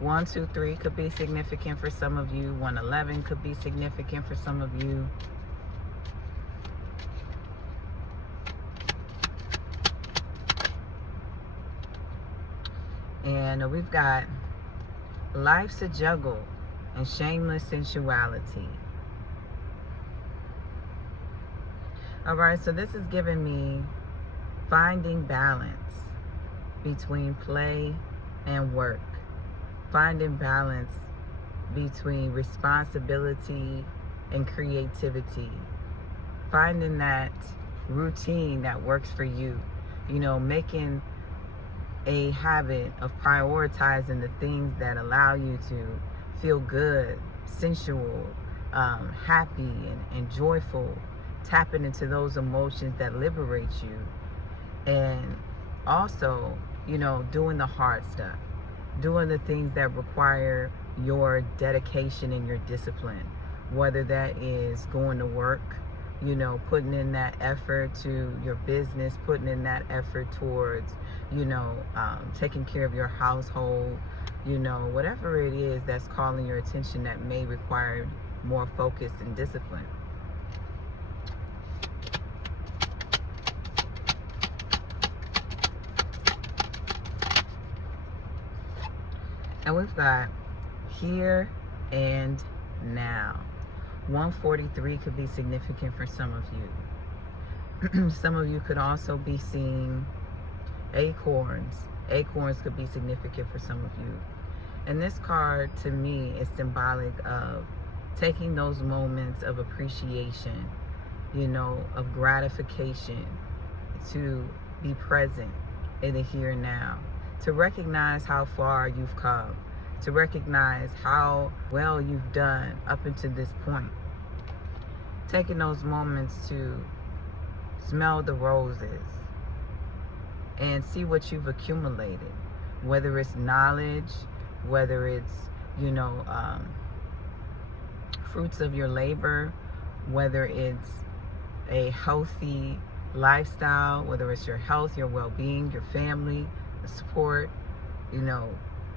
123 could be significant for some of you. 111 could be significant for some of you. And we've got life's a juggle and shameless sensuality. All right, so this is giving me finding balance between play and work. Finding balance between responsibility and creativity. Finding that routine that works for you. You know, making a habit of prioritizing the things that allow you to feel good, sensual, happy, and joyful. Tapping into those emotions that liberate you. And also, you know, doing the hard stuff. Doing the things that require your dedication and your discipline. Whether that is going to work, you know, putting in that effort to your business, putting in that effort towards, you know, taking care of your household, you know, whatever it is that's calling your attention that may require more focus and discipline. And we've got here and now. 143 could be significant for some of you. Some of you could also be seeing acorns. Acorns could be significant for some of you. And this card, to me, is symbolic of taking those moments of appreciation, you know, of gratification, to be present in the here and now, to recognize how far you've come, to recognize how well you've done up until this point. Taking those moments to smell the roses and see what you've accumulated, whether it's knowledge, whether it's, you know, fruits of your labor, whether it's a healthy lifestyle, whether it's your health, your well-being, your family, the support, you know,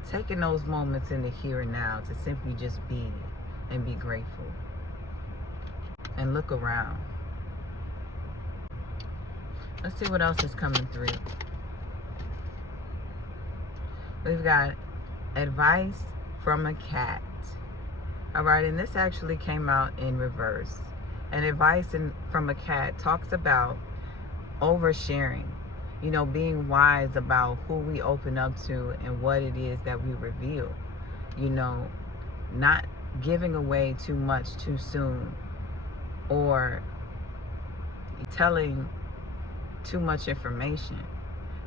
taking those moments in the here and now to simply just be and be grateful. And look around. Let's see what else is coming through. We've got advice from a cat. All right, and this actually came out in reverse. And advice from a cat talks about oversharing. You know, being wise about who we open up to and what it is that we reveal. You know, not giving away too much too soon, or telling too much information.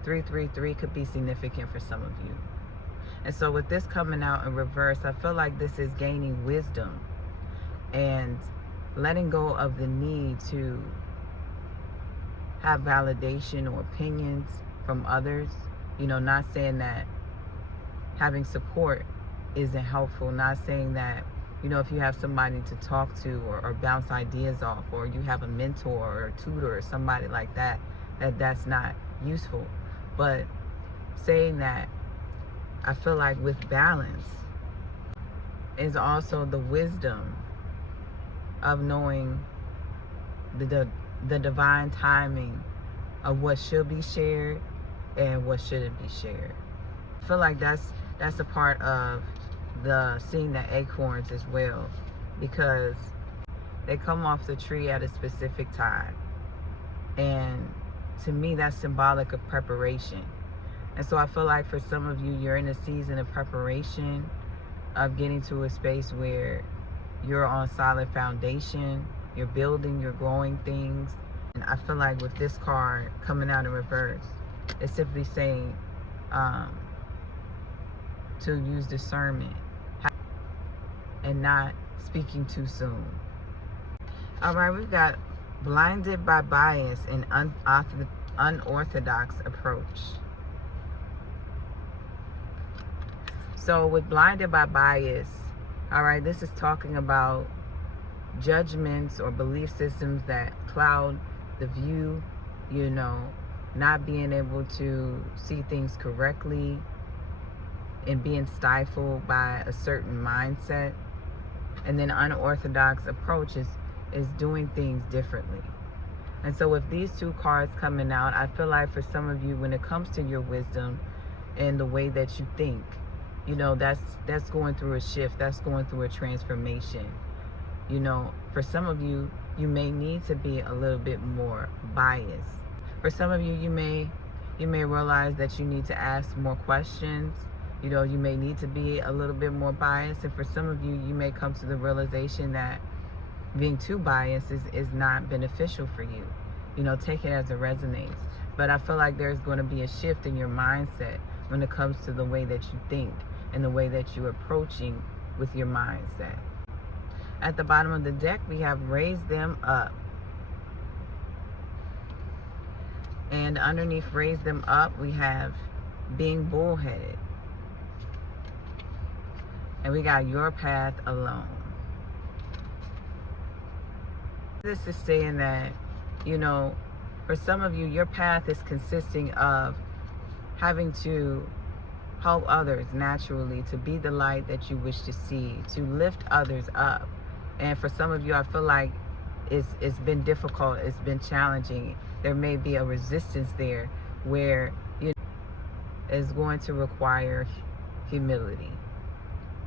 333 could be significant for some of you. And so with this coming out in reverse, I feel like this is gaining wisdom and letting go of the need to have validation or opinions from others. You know, not saying that having support isn't helpful, not saying that, you know, if you have somebody to talk to or bounce ideas off, or you have a mentor or a tutor or somebody like that, that's not useful. But saying that, I feel like with balance is also the wisdom of knowing the divine timing of what should be shared and what shouldn't be shared. I feel like that's a part of the seeing the acorns as well, because they come off the tree at a specific time, and to me that's symbolic of preparation. And so I feel like for some of you, you're in a season of preparation, of getting to a space where you're on solid foundation, you're building, you're growing things. And I feel like with this card coming out in reverse, it's simply saying to use discernment and not speaking too soon. All right, we've got blinded by bias and unorthodox approach. So with blinded by bias, all right, this is talking about judgments or belief systems that cloud the view, you know, not being able to see things correctly, and being stifled by a certain mindset. And then unorthodox approach is doing things differently. And so with these two cards coming out, I feel like for some of you, when it comes to your wisdom and the way that you think, you know, that's going through a shift, that's going through a transformation. You know, for some of you, you may need to be a little bit more biased. For some of you, you may realize that you need to ask more questions. You know, you may need to be a little bit more biased. And for some of you, you may come to the realization that being too biased is not beneficial for you. You know, take it as it resonates. But I feel like there's going to be a shift in your mindset when it comes to the way that you think and the way that you're approaching with your mindset. At the bottom of the deck, we have raise them up. And underneath raise them up, we have being bullheaded. And we got your path alone. This is saying that, you know, for some of you, your path is consisting of having to help others naturally, to be the light that you wish to see, to lift others up. And for some of you, I feel like it's been difficult, it's been challenging. There may be a resistance there where, you know, it's going to require humility.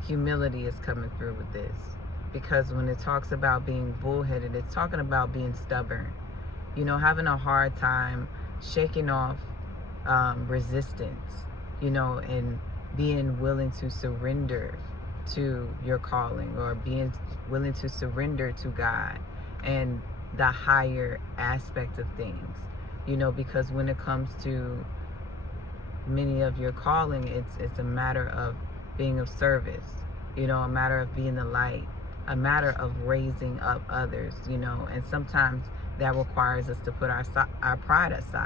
Humility is coming through with this. Because when it talks about being bullheaded, it's talking about being stubborn. You know, having a hard time shaking off resistance, you know, and being willing to surrender to your calling, or being willing to surrender to God and the higher aspect of things. You know, because when it comes to many of your calling, it's a matter of being of service, you know, a matter of being the light, a matter of raising up others, you know, and sometimes that requires us to put our pride aside.